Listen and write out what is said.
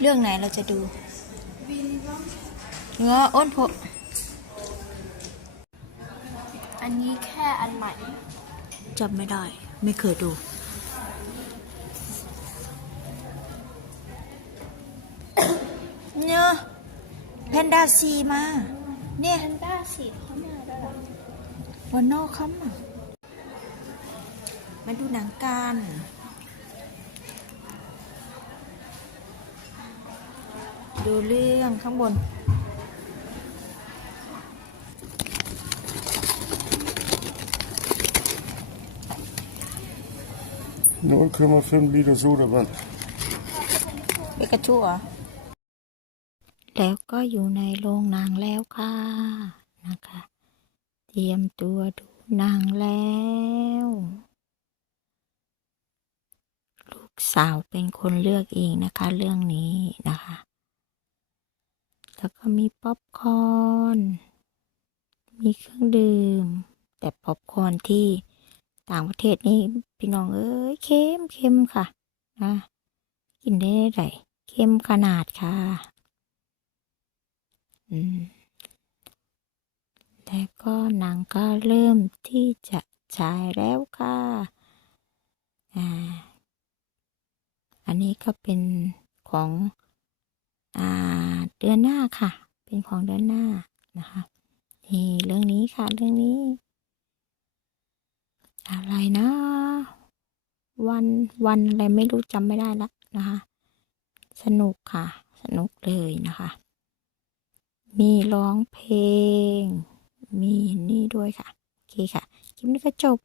เรื่องไหนเราจะดูเนื้ออ้นพบอันนี้แค่อันใหม่จำไม่ได้ ไม่เคยดู เนี่ยแพนด้าซีมา เนี่ยแพนด้าสีเข้ามาด้วยเหรอวันนอกคัมอะมาดูหนังกัน ดูเรื่องข้างบน 0,5 liter sodavand. เบกาชูเหรอแล้วก็อยู่ในโรงหนังแล้วค่ะนะคะ เตรียมตัวดูหนังแล้ว ลูกสาวเป็นคนเลือกเองนะคะ เรื่องนี้นะคะ แล้วก็มีป๊อปคอร์น มีเครื่องดื่ม แต่ป๊อปคอร์นที่ต่างประเทศนี่พี่น้องเอ้ยเค็มเค็มค่ะนะกินได้ไหนเค็มขนาดค่ะ อืมแล้วก็หนังก็เริ่มที่จะฉายแล้วค่ะ อ่า อันนี้ก็เป็นของ เดือนหน้าค่ะ เป็นของเดือนหน้านะคะนี่เรื่องนี้ค่ะ เรื่องนี้ อะไรนะ วันวันอะไรไม่รู้จำไม่ได้ละนะคะ สนุกค่ะ สนุกเลยนะคะ มีร้องเพลง มีนี่ด้วยค่ะ โอเคค่ะ คลิปนี้ก็จบ